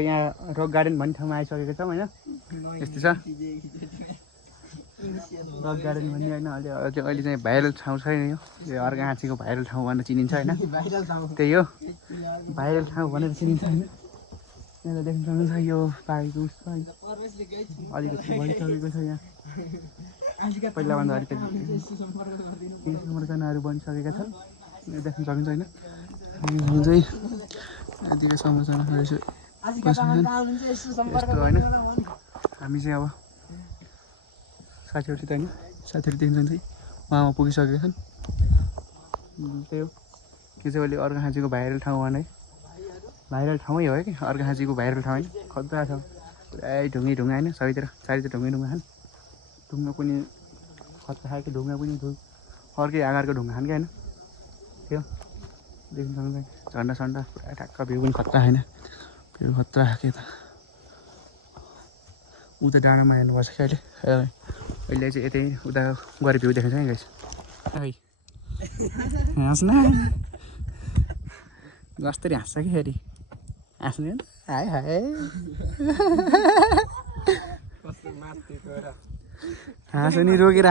यहाँ rock garden भन्ने ठाउँमा आइसकेको छौँ होइन यस्तो छ रक गार्डन भन्ने होइन अहिले चाहिँ भाइरल ठाउँ छैन यो अर्घाखाँचीको भाइरल ठाउँ भनेर चिनिन्छ होइन त्यही हो भाइरल ठाउँ भनेर चिनिन्छ होइन यहाँ देख्न सक्नुहुन्छ यो पाएको उस छ अलिकति बढिसकेको छ यहाँ पहिलाभन्दा अलिकति संरचनाहरू बनिसकेका छन् देख्न सकिन्छ होइन हामी चाहिँ यतिकै संरचनाहरू यस्तो होइन हामी चाहिँ अब साथीहरूसित होइन साथीहरू देख्न चाहिँ उहाँमा पुगिसकेका छन् त्यही हो यो चाहिँ अहिले अर्घाखाँचीको भाइरल ठाउँ भने भाइरल ठाउँै हो कि अर्घाखाँचीको भाइरल ठाउँ होइन खतरा छ पुरै ढुङ्गा होइन सबैतिर चारैतिर ढुङ्गा छन् ढुङ्गा पनि खतरा खाएको ढुङ्गा पनि अर्कै आकारको ढुङ्गा खान् क्या होइन त्यो देख्न सक्नुहुन्छ झन्डा सन्डा पुरा ठ्याक्क भ्यू पनि खतरा होइन भ्यू खतरा खाएको त उता डाँडामा हेर्नुपर्छ क्या अहिले चाहिँ यतै उता गएर भ्यू देख्छ नि गाइस हाँस्न कस्तरी हाँस्छ कि फेरि हाँस्ने हाय हाय हाँस नि रोकेर